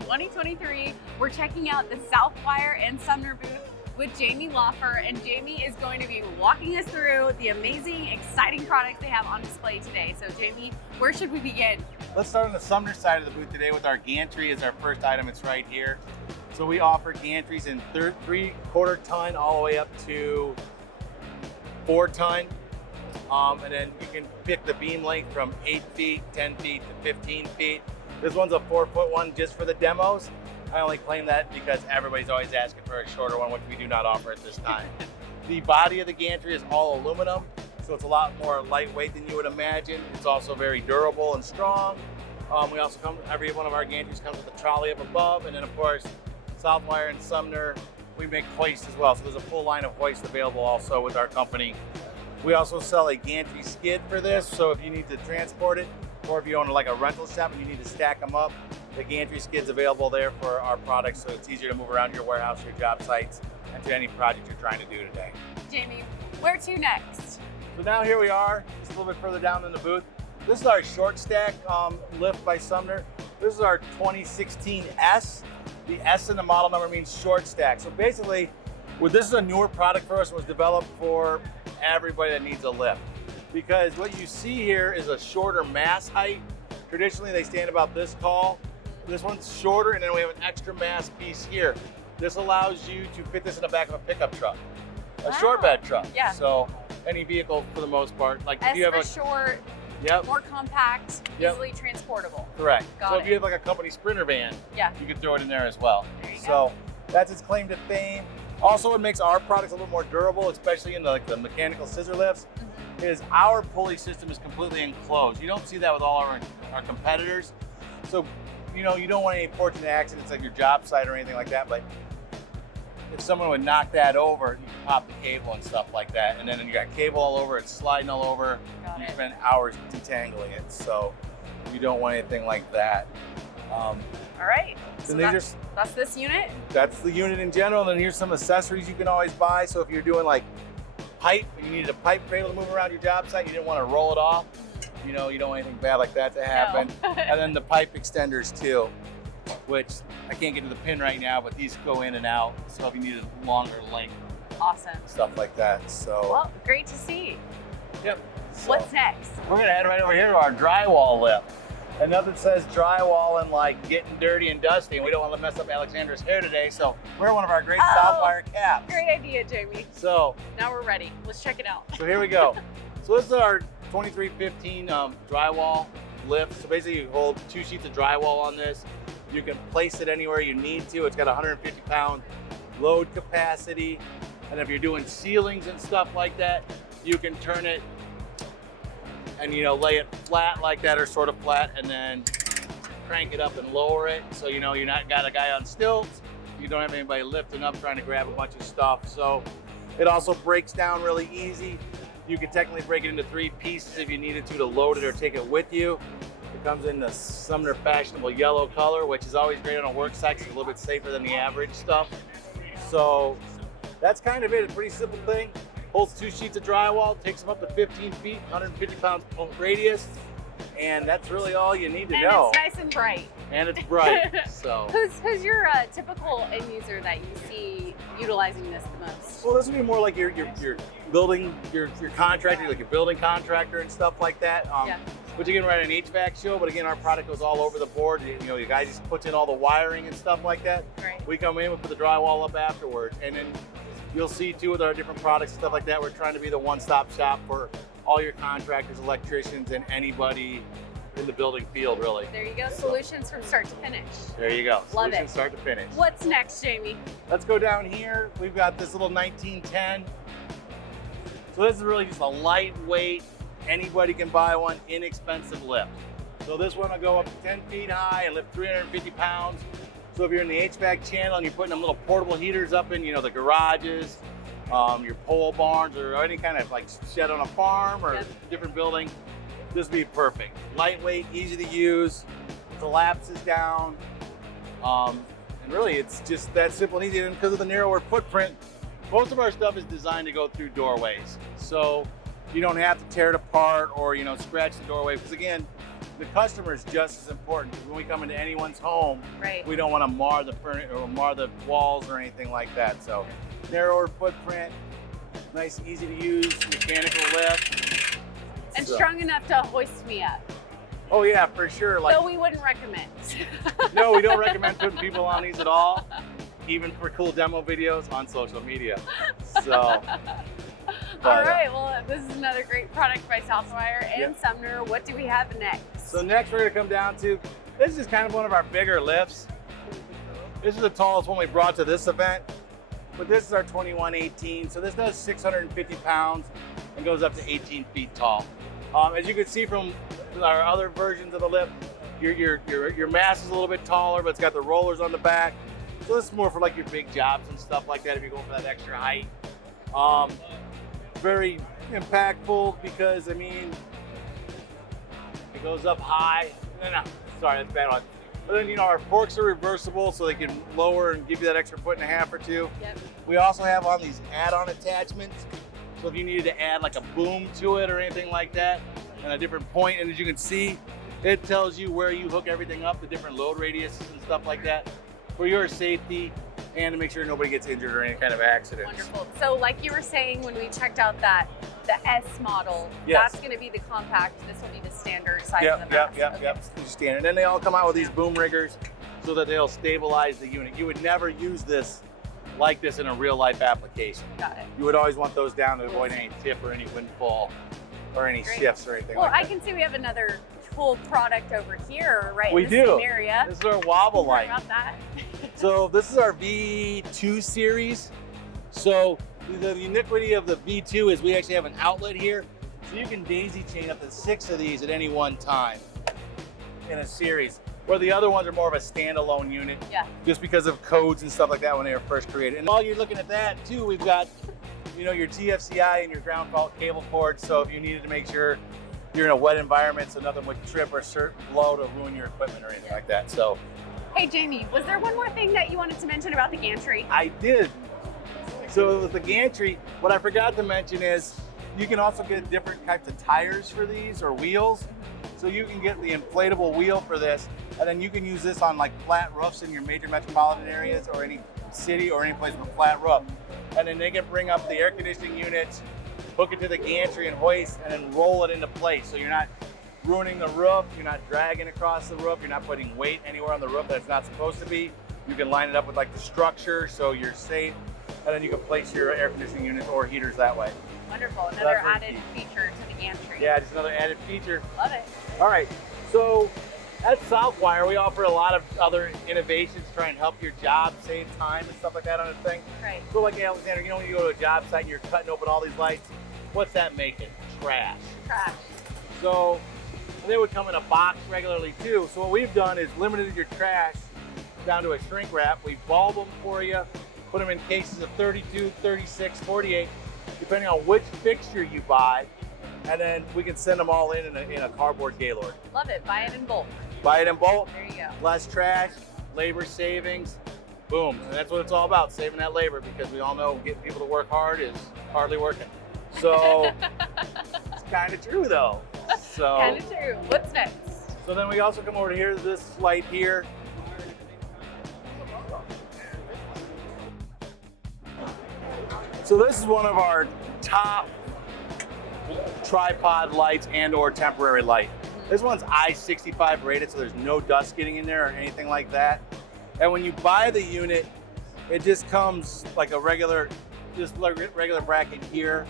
2023. We're checking out the Southwire and Sumner booth with Jamie Loffer, and Jamie is going to be walking us through the amazing, exciting products they have on display today. So Jamie, where should we begin? Let's start on the Sumner side of the booth today with our gantry is our first item. It's right here. So we offer gantries in 3/4 ton all the way up to 4 ton. And then you can pick the beam length from 8 feet, 10 feet to 15 feet. This one's a 4-foot one just for the demos. I only claim that because everybody's always asking for a shorter one, which we do not offer at this time. The body of the gantry is all aluminum, so it's a lot more lightweight than you would imagine. It's also very durable and strong. We also every one of our gantries comes with a trolley up above, and then of course, Southwire and Sumner, we make hoists as well. So there's a full line of hoists available also with our company. We also sell a gantry skid for this, so if you need to transport it, or if you own like a rental shop and you need to stack them up, the gantry skid's available there for our products, so it's easier to move around your warehouse, your job sites, and to any project you're trying to do today. Jamie, where to next? So now here we are, just a little bit further down in the booth. This is our short stack lift by Sumner. This is our 2016 S. The S in the model number means short stack. So basically, this is a newer product for us. It was developed for everybody that needs a lift. Because what you see here is a shorter mass height. Traditionally, they stand about this tall. This one's shorter, and then we have an extra mass piece here. This allows you to fit this in the back of a pickup truck, a short bed truck. Yeah. So any vehicle for the most part. Like S if you have for a short, more compact, easily transportable. Correct. Got so it. if you have like a company Sprinter van, you can throw it in there as well. There you go. That's its claim to fame. Also, what makes our products a little more durable, especially in the mechanical scissor lifts, is our pulley system is completely enclosed. You don't see that with all our competitors. So, you don't want any fortunate accidents like your job site or anything like that, but if someone would knock that over, you can pop the cable and stuff like that. And then you got cable all over, it's sliding all over. You spend hours detangling it. So you don't want anything like that. All right, so that's this unit? That's the unit in general. And then here's some accessories you can always buy. So if you're doing like pipe, you needed a pipe cradle to move around your job site, you didn't want to roll it off. You don't want anything bad like that to happen. No. And then the pipe extenders too, which I can't get to the pin right now, but these go in and out. So if you need a longer length. Awesome. Stuff like that, so. Well, great to see. Yep. So what's next? We're gonna head right over here to our drywall lift. And nothing says drywall and like getting dirty and dusty, and we don't want to mess up Alexandra's hair today, so we're one of our great Southwire caps. Great idea, Jamie. So now we're ready. Let's check it out. So here we go. So this is our 2315 drywall lift. So basically you hold 2 sheets of drywall on this. You can place it anywhere you need to. It's got 150 pound load capacity. And if you're doing ceilings and stuff like that, you can turn it and lay it flat like that, or sort of flat, and then crank it up and lower it. So you're not got a guy on stilts. You don't have anybody lifting up trying to grab a bunch of stuff. So it also breaks down really easy. You can technically break it into 3 pieces if you needed to load it or take it with you. It comes in the Sumner fashionable yellow color, which is always great on a work site. It's a little bit safer than the average stuff. So that's kind of it. A pretty simple thing. Holds 2 sheets of drywall, takes them up to 15 feet, 150 pounds radius, and that's really all you need to know. And it's nice and bright. And it's bright. So who's your typical end user that you see utilizing this the most? Well, this would be more like your building, your contractor, like your building contractor and stuff like that. Which again, we're at an HVAC show, but again, our product goes all over the board. You guys just puts in all the wiring and stuff like that. Right. We come in, we put the drywall up afterwards, and then you'll see too with our different products and stuff like that, we're trying to be the one-stop shop for all your contractors, electricians, and anybody in the building field, really. There you go. Solutions from start to finish. There you go. Love Solutions it. Start to finish. What's next, Jamie? Let's go down here. We've got this little 1910. So this is really just a lightweight, anybody can buy one, inexpensive lift. So this one will go up to 10 feet high and lift 350 pounds. So if you're in the HVAC channel and you're putting them little portable heaters up in, the garages, your pole barns, or any kind of like shed on a farm or different building, this would be perfect. Lightweight, easy to use, collapses down, and really it's just that simple and easy. And because of the narrower footprint, most of our stuff is designed to go through doorways. So you don't have to tear it apart or scratch the doorway, because again, the customer is just as important. When we come into anyone's home, Right. we don't want to mar the furniture or mar the walls or anything like that. So narrower footprint, nice, easy to use, mechanical lift. And So- strong enough to hoist me up. Oh yeah, for sure. Like, Though we wouldn't recommend. no, we don't recommend putting people on these at all, even for cool demo videos on social media. So. All right, well, this is another great product by Southwire and Sumner. What do we have next? So next we're gonna come down to, this is kind of one of our bigger lifts. This is the tallest one we brought to this event, but this is our 2118. So this does 650 pounds and goes up to 18 feet tall. As you can see from our other versions of the lift, your mass is a little bit taller, but it's got the rollers on the back. So this is more for like your big jobs and stuff like that if you're going for that extra height. Very impactful because, I mean, it goes up high. No, sorry, that's a bad one. But then, you know, our forks are reversible so they can lower and give you that extra 1.5 or 2 feet. Yep. We also have on these add-on attachments. So if you needed to add like a boom to it or anything like that, and a different point, and as you can see, it tells you where you hook everything up, the different load radiuses and stuff like that, for your safety and to make sure nobody gets injured or any kind of accident. Wonderful. So like you were saying when we checked out the S model, Yes. that's going to be the compact. This will be the standard size of the mass. Yep. Standard. And then they all come out with these boom riggers so that they'll stabilize the unit. You would never use this like this in a real life application. Got it. You would always want those down to avoid any tip or any windfall or any Great. shifts or anything Well, like I that. can see we have another cool product over here, right We in the do. same area. This is our Wobble Sorry Light. about that. So this is our V2 series. So the uniquity of the V2 is we actually have an outlet here. So you can daisy chain up to 6 of these at any one time in a series. Where the other ones are more of a standalone unit. Yeah. Just because of codes and stuff like that when they were first created. And while you're looking at that too, we've got, you know, your GFCI and your ground fault cable cord. So if you needed to make sure you're in a wet environment so nothing would trip or blow to ruin your equipment or anything like that. So Hey Jamie, was there one more thing that you wanted to mention about the gantry? I did. So with the gantry, what I forgot to mention is you can also get different types of tires for these or wheels. So you can get the inflatable wheel for this, and then you can use this on like flat roofs in your major metropolitan areas or any city or any place with a flat roof. And then they can bring up the air conditioning units, hook it to the gantry and hoist, and then roll it into place. So you're not ruining the roof, you're not dragging across the roof, you're not putting weight anywhere on the roof that's not supposed to be. You can line it up with like the structure so you're safe, and then you can place your air conditioning units or heaters that way. Wonderful. So Another that's very added key. feature to the gantry. Yeah, just another added feature. Love it. All right, so at Southwire, we offer a lot of other innovations to try and help your job save time and stuff like that on a thing. Right. So like Alexander, you know when you go to a job site and you're cutting open all these lights, what's that making? Trash. Trash. So they would come in a box regularly too. So what we've done is limited your trash down to a shrink wrap. We bulb them for you, put them in cases of 32, 36, 48, depending on which fixture you buy. And then we can send them all in a cardboard Gaylord. Love it. Buy it in bulk. Buy it in bulk, There you go. less trash, labor savings, boom. And that's what it's all about, saving that labor, because we all know getting people to work hard is hardly working. So it's kind of true though. So, Kind of true. What's next? so then we also come over to here, this light here. So this is one of our top tripod lights and or temporary light. This one's I65 rated, so there's no dust getting in there or anything like that. And when you buy the unit, it just comes like a regular bracket here,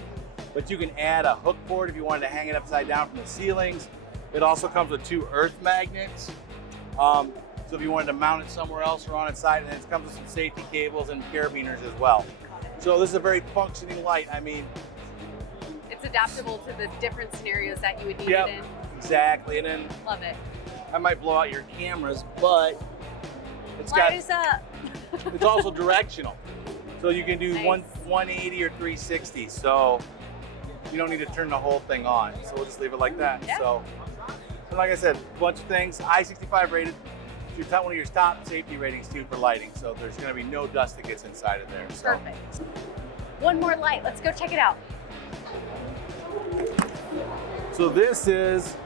but you can add a hook board if you wanted to hang it upside down from the ceilings. It also comes with 2 earth magnets. So if you wanted to mount it somewhere else or on its side, and then it comes with some safety cables and carabiners as well. So this is a very functioning light. I mean, It's adaptable to the different scenarios that you would need yep, it in. exactly. And then Love it. I might blow out your cameras, but it's Light up. it's also directional. So you can do Nice. 180 or 360. So you don't need to turn the whole thing on. So we'll just leave it like that. Yeah. So like I said, a bunch of things. I65 rated. It's one of your top safety ratings too for lighting. So there's going to be no dust that gets inside of there. So. Perfect. One more light. Let's go check it out. So this is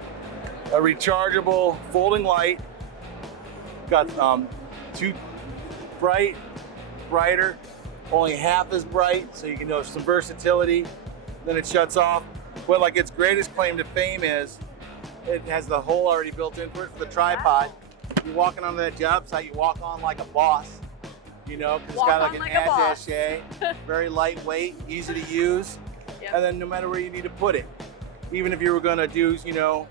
a rechargeable folding light. Got two brighter, only half as bright, so you can know some versatility. Then it shuts off. But like its greatest claim to fame is it has the hole already built into it for the tripod. Wow. You're walking onto that job site, you walk on like a boss, you know, because it's got like an attaché, very lightweight, easy to use. Yep. And then no matter where you need to put it, even if you were gonna do, you know,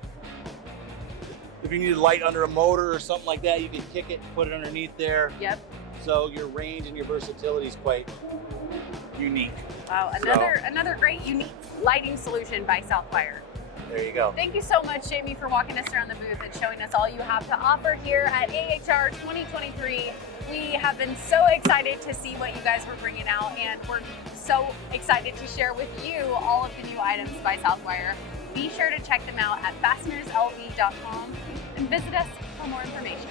if you need light under a motor or something like that, you can kick it and put it underneath there. Yep. So your range and your versatility is quite unique. Wow, another great unique lighting solution by Southwire. There you go. Thank you so much, Jamie, for walking us around the booth and showing us all you have to offer here at AHR 2023. We have been so excited to see what you guys were bringing out, and we're so excited to share with you all of the new items by Southwire. Be sure to check them out at fastenerslv.com and visit us for more information.